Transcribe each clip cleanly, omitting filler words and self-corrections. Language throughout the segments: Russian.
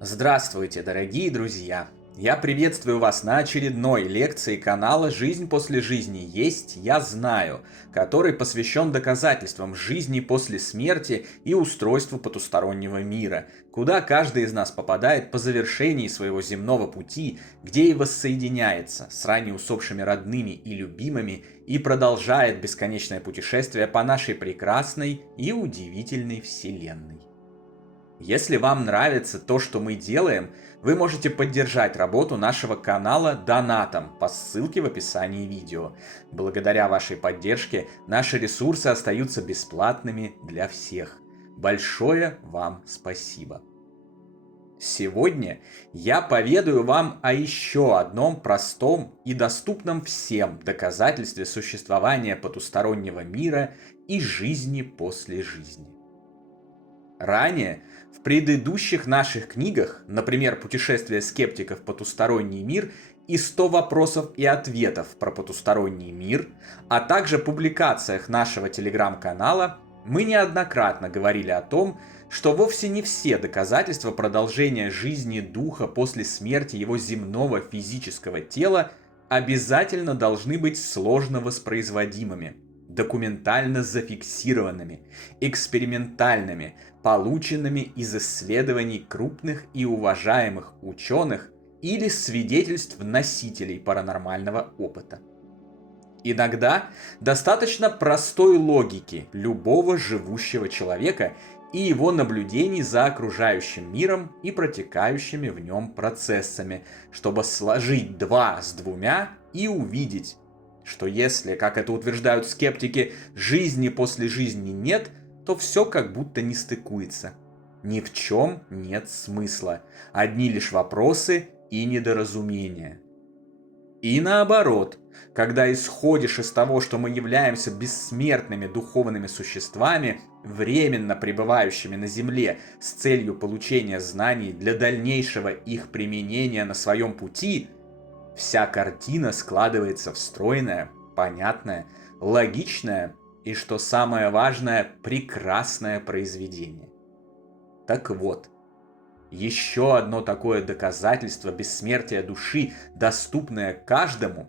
Здравствуйте, дорогие друзья! Я приветствую вас на очередной лекции канала «Жизнь после жизни есть, я знаю», который посвящен доказательствам жизни после смерти и устройству потустороннего мира, куда каждый из нас попадает по завершении своего земного пути, где и воссоединяется с ранее усопшими родными и любимыми и продолжает бесконечное путешествие по нашей прекрасной и удивительной Вселенной. Если вам нравится то, что мы делаем, вы можете поддержать работу нашего канала донатом по ссылке в описании видео. Благодаря вашей поддержке наши ресурсы остаются бесплатными для всех. Большое вам спасибо. Сегодня я поведаю вам о еще одном простом и доступном всем доказательстве существования потустороннего мира и жизни после жизни. Ранее, в предыдущих наших книгах, например, «Путешествие скептиков в потусторонний мир» и «100 вопросов и ответов про потусторонний мир», а также публикациях нашего телеграм-канала, мы неоднократно говорили о том, что вовсе не все доказательства продолжения жизни духа после смерти его земного физического тела обязательно должны быть сложно воспроизводимыми, документально зафиксированными, экспериментальными, полученными из исследований крупных и уважаемых ученых или свидетельств носителей паранормального опыта. Иногда достаточно простой логики любого живущего человека и его наблюдений за окружающим миром и протекающими в нем процессами, чтобы сложить два с двумя и увидеть, что если, как это утверждают скептики, жизни после жизни нет, то все как будто не стыкуется. Ни в чем нет смысла. Одни лишь вопросы и недоразумения. И наоборот, когда исходишь из того, что мы являемся бессмертными духовными существами, временно пребывающими на Земле с целью получения знаний для дальнейшего их применения на своем пути, вся картина складывается в стройное, понятное, логичное и, что самое важное, прекрасное произведение. Так вот, еще одно такое доказательство бессмертия души, доступное каждому,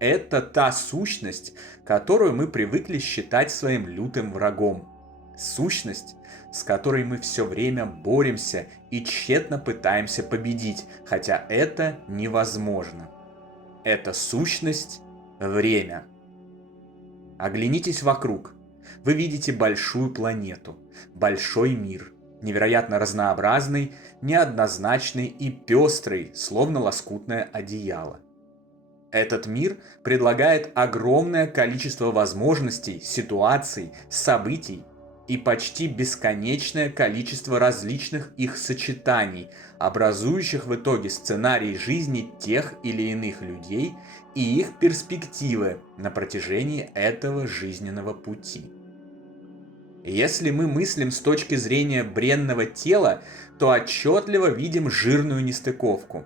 это та сущность, которую мы привыкли считать своим лютым врагом. Сущность, с которой мы все время боремся и тщетно пытаемся победить, хотя это невозможно. Это сущность – время. Оглянитесь вокруг. Вы видите большую планету, большой мир, невероятно разнообразный, неоднозначный и пестрый, словно лоскутное одеяло. Этот мир предлагает огромное количество возможностей, ситуаций, событий и почти бесконечное количество различных их сочетаний, образующих в итоге сценарий жизни тех или иных людей и их перспективы на протяжении этого жизненного пути. Если мы мыслим с точки зрения бренного тела, то отчетливо видим жирную нестыковку.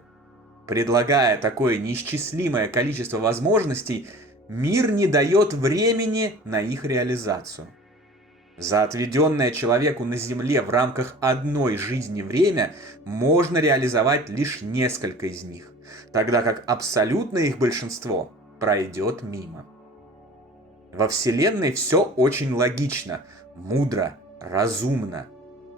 Предлагая такое неисчислимое количество возможностей, мир не дает времени на их реализацию. За отведенное человеку на Земле в рамках одной жизни время можно реализовать лишь несколько из них, тогда как абсолютное их большинство пройдет мимо. Во Вселенной все очень логично, мудро, разумно.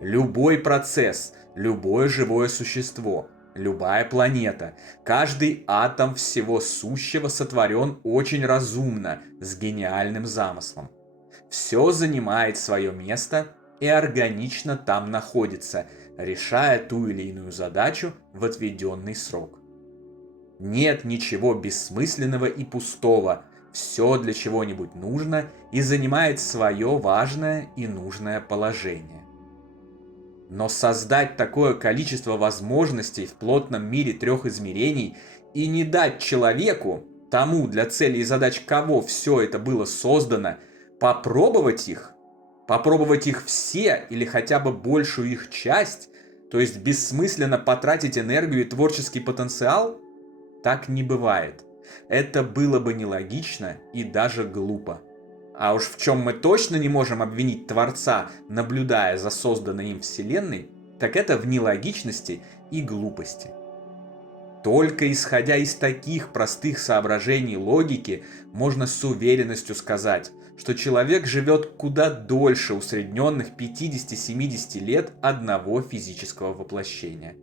Любой процесс, любое живое существо, любая планета, каждый атом всего сущего сотворен очень разумно, с гениальным замыслом. Все занимает свое место и органично там находится, решая ту или иную задачу в отведенный срок. Нет ничего бессмысленного и пустого, все для чего-нибудь нужно и занимает свое важное и нужное положение. Но создать такое количество возможностей в плотном мире трех измерений и не дать человеку, тому, для целей и задач кого все это было создано, попробовать их все или хотя бы большую их часть, то есть бессмысленно потратить энергию и творческий потенциал, так не бывает. Это было бы нелогично и даже глупо. А уж в чем мы точно не можем обвинить Творца, наблюдая за созданной им Вселенной, так это в нелогичности и глупости. Только исходя из таких простых соображений логики, можно с уверенностью сказать, что человек живет куда дольше усредненных 50-70 лет одного физического воплощения.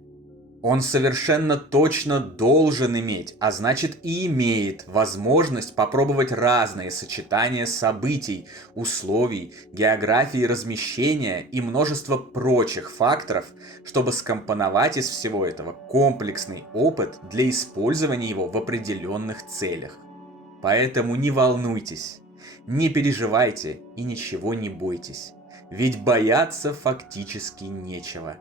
Он совершенно точно должен иметь, а значит и имеет, возможность попробовать разные сочетания событий, условий, географии размещения и множество прочих факторов, чтобы скомпоновать из всего этого комплексный опыт для использования его в определенных целях. Поэтому не волнуйтесь, не переживайте и ничего не бойтесь, ведь бояться фактически нечего.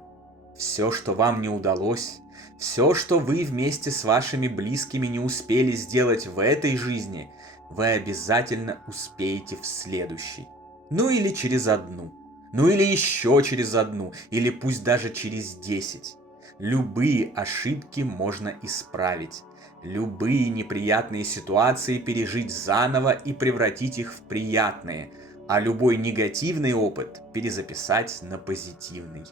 Все, что вам не удалось, все, что вы вместе с вашими близкими не успели сделать в этой жизни, вы обязательно успеете в следующей. Ну или через одну. Ну или еще через одну. Или пусть даже через 10. Любые ошибки можно исправить. Любые неприятные ситуации пережить заново и превратить их в приятные. А любой негативный опыт перезаписать на позитивный.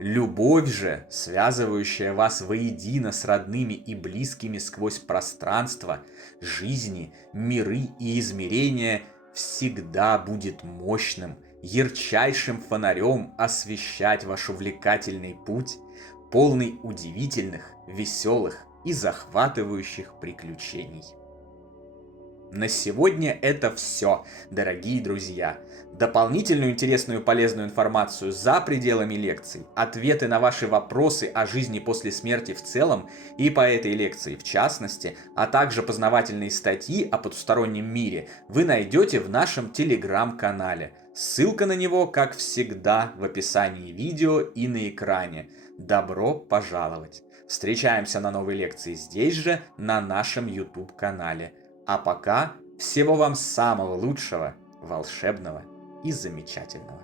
Любовь же, связывающая вас воедино с родными и близкими сквозь пространство, жизни, миры и измерения, всегда будет мощным, ярчайшим фонарем освещать ваш увлекательный путь, полный удивительных, веселых и захватывающих приключений. На сегодня это все, дорогие друзья. Дополнительную интересную и полезную информацию за пределами лекций, ответы на ваши вопросы о жизни после смерти в целом и по этой лекции в частности, а также познавательные статьи о потустороннем мире вы найдете в нашем телеграм-канале. Ссылка на него, как всегда, в описании видео и на экране. Добро пожаловать! Встречаемся на новой лекции здесь же, на нашем YouTube-канале. А пока всего вам самого лучшего, волшебного и замечательного.